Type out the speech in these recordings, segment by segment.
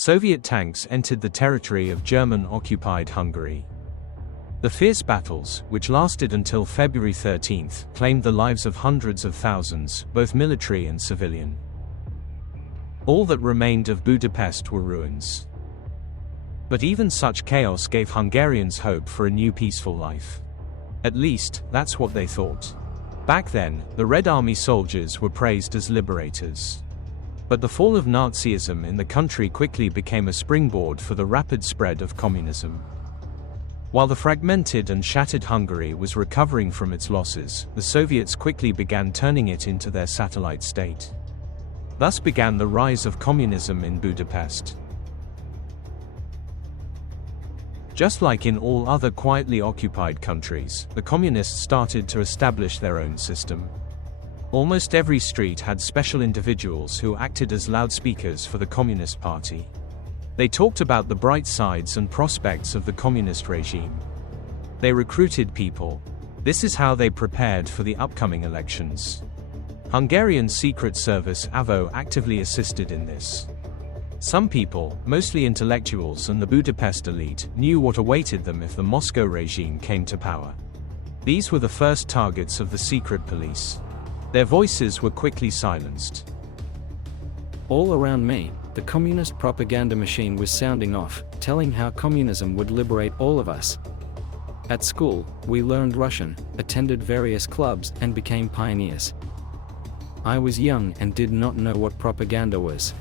Soviet tanks entered the territory of German-occupied Hungary. The fierce battles, which lasted until February 13, claimed the lives of hundreds of thousands, both military and civilian. All that remained of Budapest were ruins. But even such chaos gave Hungarians hope for a new peaceful life. At least, that's what they thought. Back then, the Red Army soldiers were praised as liberators. But the fall of Nazism in the country quickly became a springboard for the rapid spread of communism. While the fragmented and shattered Hungary was recovering from its losses, the Soviets quickly began turning it into their satellite state. Thus began the rise of communism in Budapest. Just like in all other quietly occupied countries, the communists started to establish their own system. Almost every street had special individuals who acted as loudspeakers for the Communist Party. They talked about the bright sides and prospects of the communist regime. They recruited people. This is how they prepared for the upcoming elections. Hungarian Secret Service AVO actively assisted in this. Some people, mostly intellectuals and the Budapest elite, knew what awaited them if the Moscow regime came to power. These were the first targets of the secret police. Their voices were quickly silenced. All around me, the communist propaganda machine was sounding off, telling how communism would liberate all of us. At school, we learned Russian, attended various clubs, and became pioneers. I was young and did not know what propaganda was.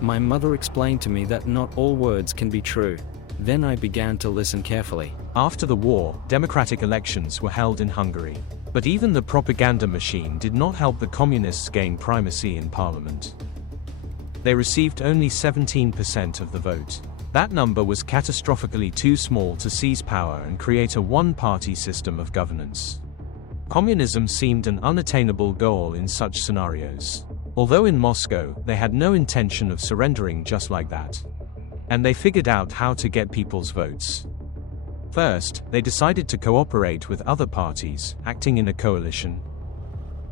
My mother explained to me that not all words can be true. Then I began to listen carefully. After the war, democratic elections were held in Hungary. But even the propaganda machine did not help the communists gain primacy in parliament. They received only 17% of the vote. That number was catastrophically too small to seize power and create a one-party system of governance. Communism seemed an unattainable goal in such scenarios. Although in Moscow, they had no intention of surrendering just like that. And they figured out how to get people's votes. First, they decided to cooperate with other parties, acting in a coalition.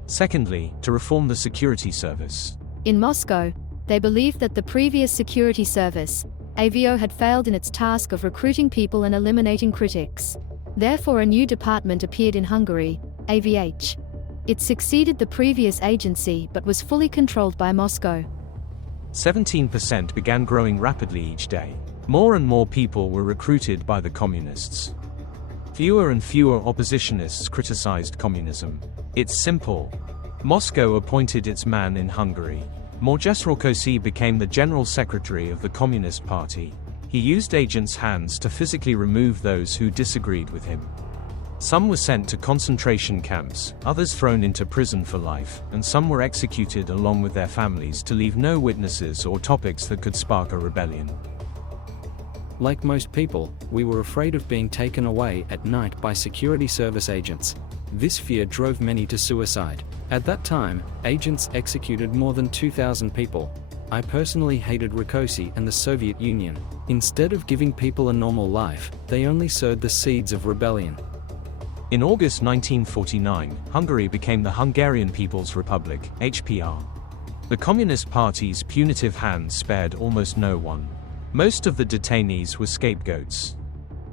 Secondly, to reform the security service. In Moscow, they believed that the previous security service, AVO, had failed in its task of recruiting people and eliminating critics. Therefore, a new department appeared in Hungary, AVH. It succeeded the previous agency but was fully controlled by Moscow. 17% began growing rapidly each day. More and more people were recruited by the communists. Fewer and fewer oppositionists criticized communism. It's simple. Moscow appointed its man in Hungary. Mojces Rákosi became the general secretary of the Communist Party. He used agents' hands to physically remove those who disagreed with him. Some were sent to concentration camps, others thrown into prison for life, and some were executed along with their families to leave no witnesses or topics that could spark a rebellion. Like most people, we were afraid of being taken away at night by security service agents. This fear drove many to suicide. At that time, agents executed more than 2,000 people. I personally hated Rákosi and the Soviet Union. Instead of giving people a normal life, they only sowed the seeds of rebellion. In August 1949, Hungary became the Hungarian People's Republic, HPR. The Communist Party's punitive hands spared almost no one. Most of the detainees were scapegoats.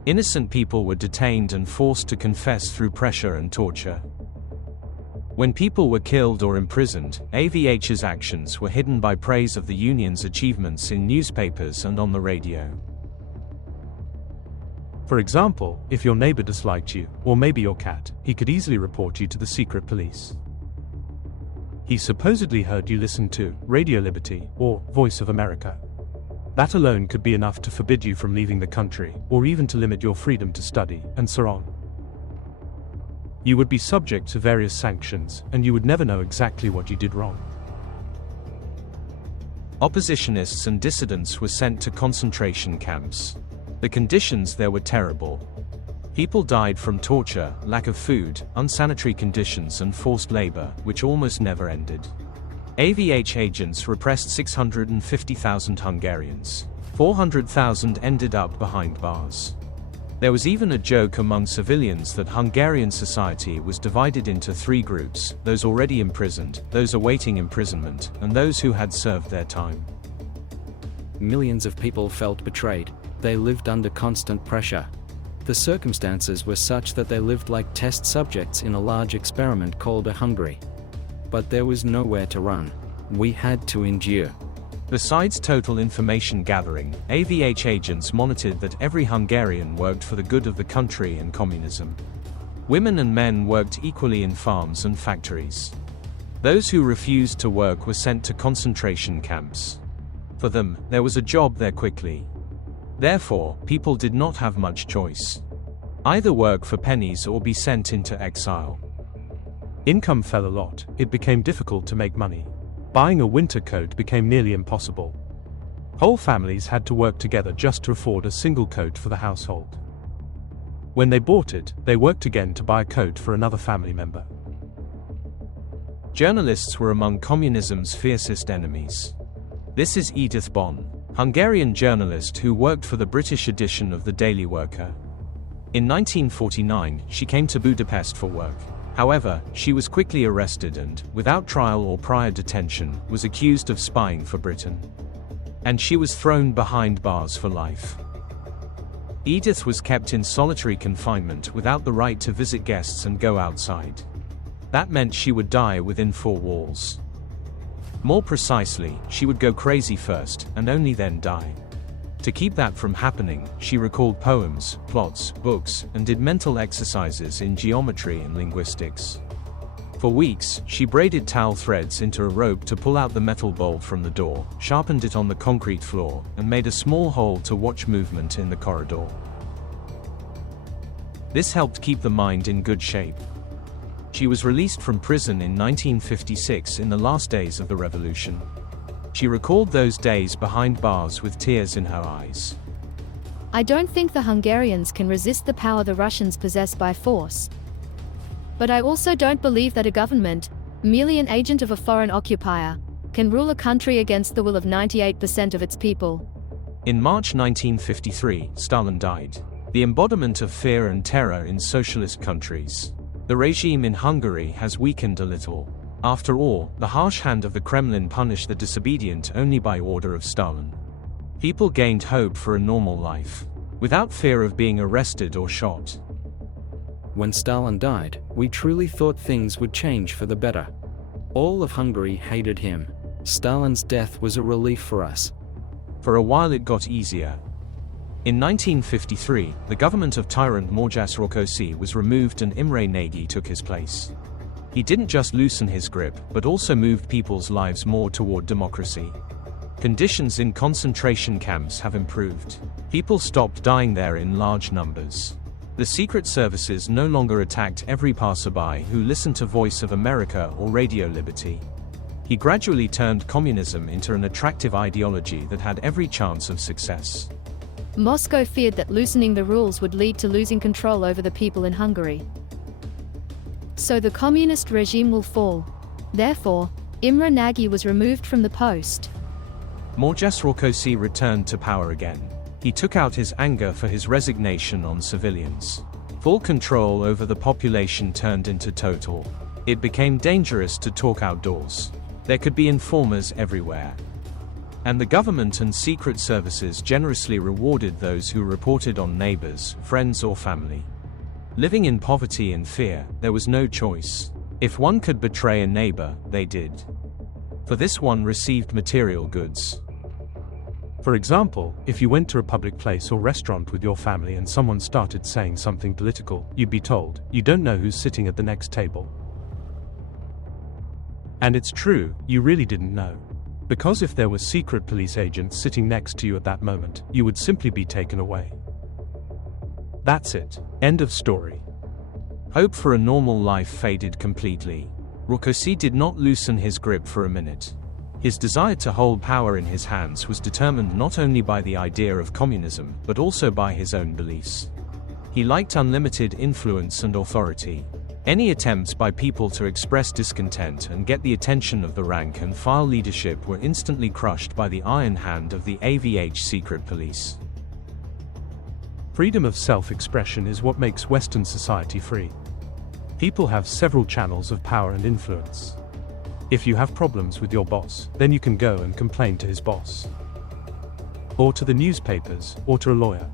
Innocent people were detained and forced to confess through pressure and torture. When people were killed or imprisoned, AVH's actions were hidden by praise of the Union's achievements in newspapers and on the radio. For example, if your neighbor disliked you, or maybe your cat, he could easily report you to the secret police. He supposedly heard you listen to Radio Liberty or Voice of America. That alone could be enough to forbid you from leaving the country, or even to limit your freedom to study, and so on. You would be subject to various sanctions, and you would never know exactly what you did wrong. Oppositionists and dissidents were sent to concentration camps. The conditions there were terrible. People died from torture, lack of food, unsanitary conditions and forced labor, which almost never ended. AVH agents repressed 650,000 Hungarians. 400,000 ended up behind bars. There was even a joke among civilians that Hungarian society was divided into three groups: those already imprisoned, those awaiting imprisonment, and those who had served their time. millions of people felt betrayed. They lived under constant pressure. The circumstances were such that they lived like test subjects in a large experiment called a Hungary. But there was nowhere to run. We had to endure. Besides total information gathering, AVH agents monitored that every Hungarian worked for the good of the country and communism. Women and men worked equally in farms and factories. Those who refused to work were sent to concentration camps. For them, there was a job there quickly. Therefore, people did not have much choice. Either work for pennies or be sent into exile. Income fell a lot. It became difficult to make money. Buying a winter coat became nearly impossible. Whole families had to work together just to afford a single coat for the household. When they bought it, they worked again to buy a coat for another family member. Journalists were among communism's fiercest enemies. This is Edith Bonn, Hungarian journalist who worked for the British edition of the Daily Worker. In 1949, she came to Budapest for work. However, she was quickly arrested and, without trial or prior detention, was accused of spying for Britain. And she was thrown behind bars for life. Edith was kept in solitary confinement without the right to visit guests and go outside. That meant she would die within 4 walls. More precisely, she would go crazy first, and only then die. To keep that from happening, she recalled poems, plots, books, and did mental exercises in geometry and linguistics. For weeks, she braided towel threads into a rope to pull out the metal bolt from the door, sharpened it on the concrete floor, and made a small hole to watch movement in the corridor. This helped keep the mind in good shape. She was released from prison in 1956 in the last days of the revolution. She recalled those days behind bars with tears in her eyes. I don't think the Hungarians can resist the power the Russians possess by force. But I also don't believe that a government, merely an agent of a foreign occupier, can rule a country against the will of 98% of its people. In March 1953, Stalin died, the embodiment of fear and terror in socialist countries. The regime in Hungary has weakened a little. After all, the harsh hand of the Kremlin punished the disobedient only by order of Stalin. People gained hope for a normal life, without fear of being arrested or shot. When Stalin died, we truly thought things would change for the better. All of Hungary hated him. Stalin's death was a relief for us. For a while it got easier. In 1953, the government of tyrant Morzsász Rákosi was removed and Imre Nagy took his place. He didn't just loosen his grip, but also moved people's lives more toward democracy. Conditions in concentration camps have improved. People stopped dying there in large numbers. The secret services no longer attacked every passerby who listened to Voice of America or Radio Liberty. He gradually turned communism into an attractive ideology that had every chance of success. Moscow feared that loosening the rules would lead to losing control over the people in Hungary. So the communist regime will fall. Therefore, Imre Nagy was removed from the post. Morzsász Rákosi returned to power again. He took out his anger for his resignation on civilians. Full control over the population turned into total. It became dangerous to talk outdoors. There could be informers everywhere. And the government and secret services generously rewarded those who reported on neighbors, friends or family. Living in poverty and fear, there was no choice. If one could betray a neighbor, they did. For this one received material goods. For example, if you went to a public place or restaurant with your family and someone started saying something political, you'd be told, you don't know who's sitting at the next table. And it's true, you really didn't know. Because if there were secret police agents sitting next to you at that moment, you would simply be taken away. That's it. End of story. Hope for a normal life faded completely. Rákosi did not loosen his grip for a minute. His desire to hold power in his hands was determined not only by the idea of communism, but also by his own beliefs. He liked unlimited influence and authority. Any attempts by people to express discontent and get the attention of the rank and file leadership were instantly crushed by the iron hand of the AVH secret police. Freedom of self-expression is what makes Western society free. People have several channels of power and influence. If you have problems with your boss, then you can go and complain to his boss. or to the newspapers, or to a lawyer.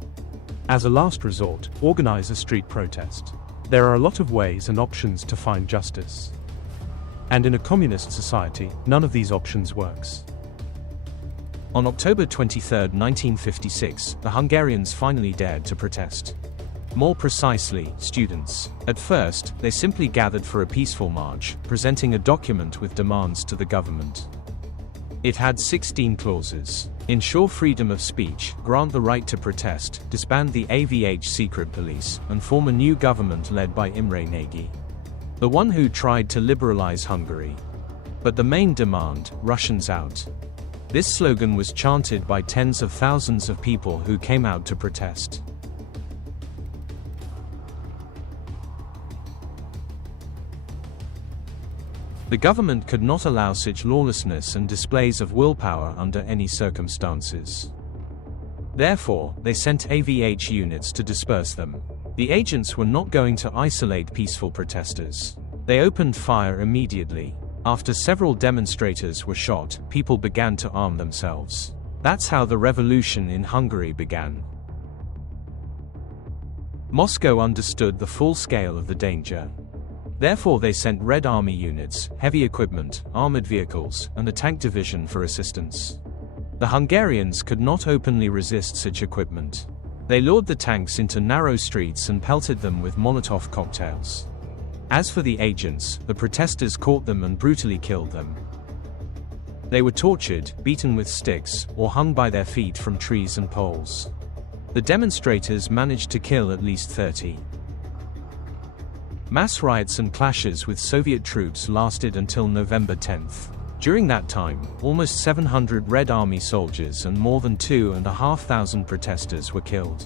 As a last resort, organize a street protest. There are a lot of ways and options to find justice. And in a communist society, none of these options works. On October 23, 1956, the Hungarians finally dared to protest. More precisely, students. At first, they simply gathered for a peaceful march, presenting a document with demands to the government. It had 16 clauses. Ensure freedom of speech, grant the right to protest, disband the AVH secret police, and form a new government led by Imre Nagy, the one who tried to liberalize Hungary. But the main demand, Russians out. This slogan was chanted by tens of thousands of people who came out to protest. The government could not allow such lawlessness and displays of willpower under any circumstances. Therefore, they sent AVH units to disperse them. The agents were not going to isolate peaceful protesters. They opened fire immediately. After several demonstrators were shot, people began to arm themselves. That's how the revolution in Hungary began. Moscow understood the full scale of the danger. Therefore they sent Red Army units, heavy equipment, armored vehicles, and a tank division for assistance. The Hungarians could not openly resist such equipment. They lured the tanks into narrow streets and pelted them with Molotov cocktails. As for the agents, the protesters caught them and brutally killed them. They were tortured, beaten with sticks, or hung by their feet from trees and poles. The demonstrators managed to kill at least 30. Mass riots and clashes with Soviet troops lasted until November 10th. During that time, almost 700 Red Army soldiers and more than 2,500 protesters were killed.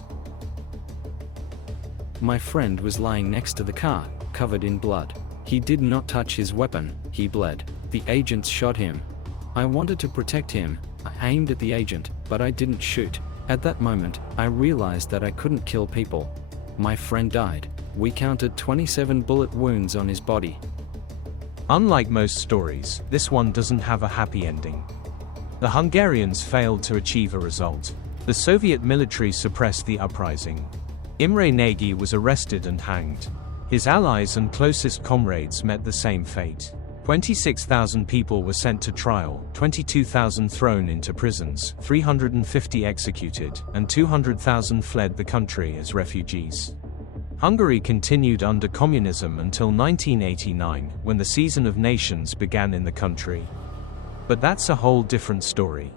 My friend was lying next to the car, covered in blood. He did not touch his weapon, he bled. The agents shot him. I wanted to protect him. I aimed at the agent, but I didn't shoot. At that moment, I realized that I couldn't kill people. My friend died. We counted 27 bullet wounds on his body. Unlike most stories, this one doesn't have a happy ending. The Hungarians failed to achieve a result. The Soviet military suppressed the uprising. Imre Nagy was arrested and hanged. His allies and closest comrades met the same fate. 26,000 people were sent to trial, 22,000 thrown into prisons, 350 executed, and 200,000 fled the country as refugees. Hungary continued under communism until 1989, when the season of nations began in the country. But that's a whole different story.